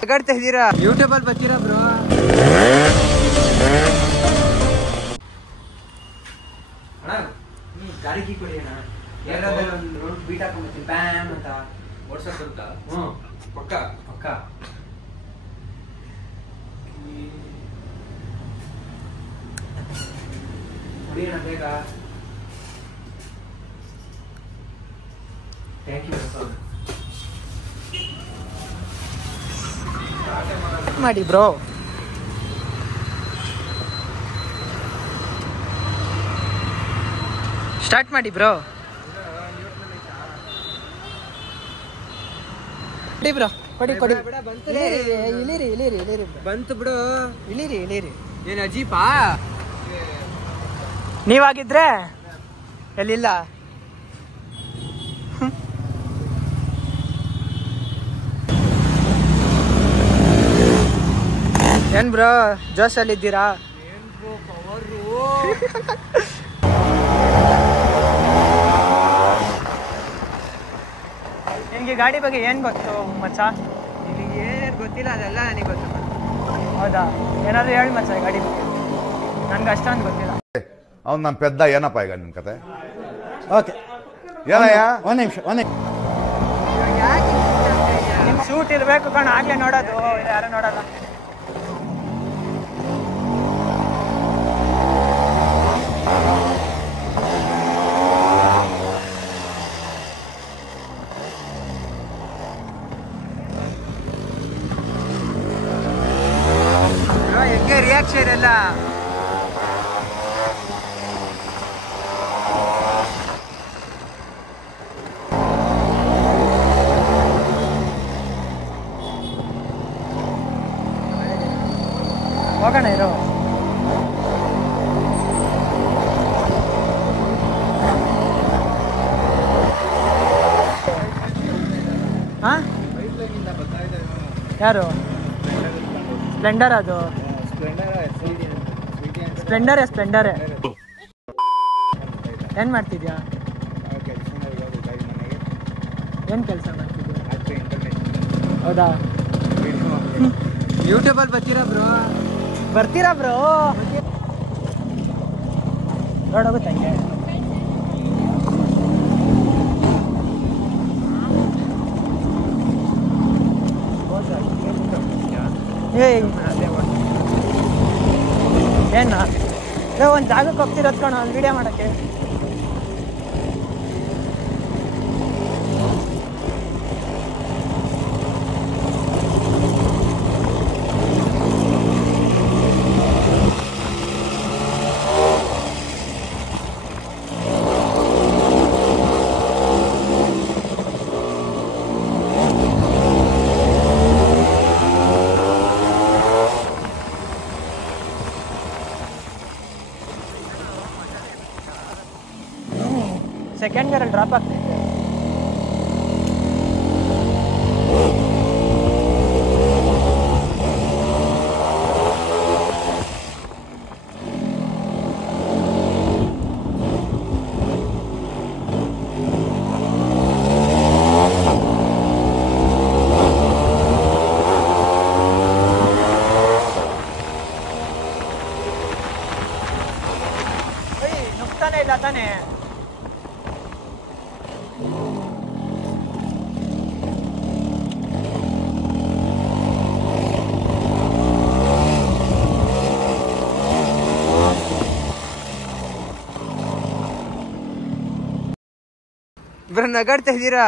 ನಗಾಡ್ತಾ ಇದ್ದೀರಾ ಯೂಟ್ಯೂಬ್ ಅಲ್ಲಿ ಬರ್ತೀರಾ ಬ್ರೋ ಗಾಡಿ ಕೀ ಕೊಡಿ ಅಣ್ಣ ಯಾರಾದ್ರೂ ಒಂದು ರೋಡ್ ಬೀಟ್ ಹಾಕೊಂಡ್ಬರ್ತೀನಿ ಬ್ಯಾಮ್ ಅಂತ ಓಡ್ಸಕ್ ಬರುತ್ತಾ ಪಕ್ಕ ಪಕ್ಕ ಕೊಡಿ ಅಣ್ಣ ಬೇಗ ಥ್ಯಾಂಕ್ ಯು ಮಾಡಿ ಬ್ರೋ ಸ್ಟಾರ್ಟ್ ಮಾಡಿ ಬ್ರೋ ಕೊಡಿ ಬ್ರೋ ಕೊಡಿ ಕೊಡಿ ಇಳಿರಿ ಇಳಿರಿ ಇಳಿರಿ ಬಂತು ಬಿಡು ಇಳಿರಿ ಇಳಿರಿ ಏನು ಅಜೀಪಾ ನೀವಾಗಿದ್ರೆ ಎಲ್ಲಿಲ್ಲ ಏನ್ ಬ್ರೋ ಜೋಶಲ್ಲಿ ಇದ್ದೀರಾ ನಿಮ್ಗೆ ಗಾಡಿ ಬಗ್ಗೆ ಏನ್ ಗೊತ್ತು ಮಚ್ಚ ನಿಮಗೆ ಏನೇನು ಗೊತ್ತಿಲ್ಲ ಅದೆಲ್ಲ ನನಗೆ ಗೊತ್ತು ಹೌದಾ ಏನಾದ್ರು ಹೇಳಿ ಮಚ್ಚ ಗಾಡಿ ಬಗ್ಗೆ ನನ್ಗೆ ಅಷ್ಟೊಂದು ಗೊತ್ತಿಲ್ಲ ಅವ್ನು ನನ್ನ ಪೆದ್ದ ಏನಪ್ಪ ಈಗ ನಿನ್ನ ಕತೆ ಓಕೆ ಏನಯ್ಯ ಒಂದು ನಿಮಿಷ ನಿಮ್ ಸೂಟ್ ಇರ್ಬೇಕು ಕಣ ಆಗ್ಲೇ ನೋಡೋದು ಯಾರು ನೋಡಲ್ಲ ಹೆಂಗೆ ರಿಯಾಕ್ಷನ್ ಎಲ್ಲ ಹೋಗೋಣ ಇರೋ ಹಾ ಯಾರು ಸ್ಪ್ಲೆಂಡರ್ ಅದು ಸ್ಪ್ಲೆಂಡರೇ ಏನ್ ಮಾಡ್ತಿದ್ಯಾ ಏನ್ ಕೆಲಸ ಮಾಡ್ತಿದ್ಯಾ ಹೌದಾ ಯೂಟ್ಯೂಬ್ ಅಲ್ಲಿ ಬರ್ತೀರಾ ಬ್ರೋ ನೋಡೋಗುತ್ತೆ ಹಂಗೆ ಏನ ಒಂದು ಜಾಗಕ್ಕೆ ಹೋಗ್ತಿರೋದ್ ಕಣ ಒಂದು ವಿಡಿಯೋ ಮಾಡಕ್ಕೆ ಸೆಕೆಂಡ್ ಗೇರಲ್ಲಿ ಡ್ರಾಪ್ ಆಗ್ತೈತೆ ನುಗ್ತಾನೆ ಇಲ್ಲ ತಾನೇ ನಗಾಡ್ತಾ ಇದ್ದೀರಾ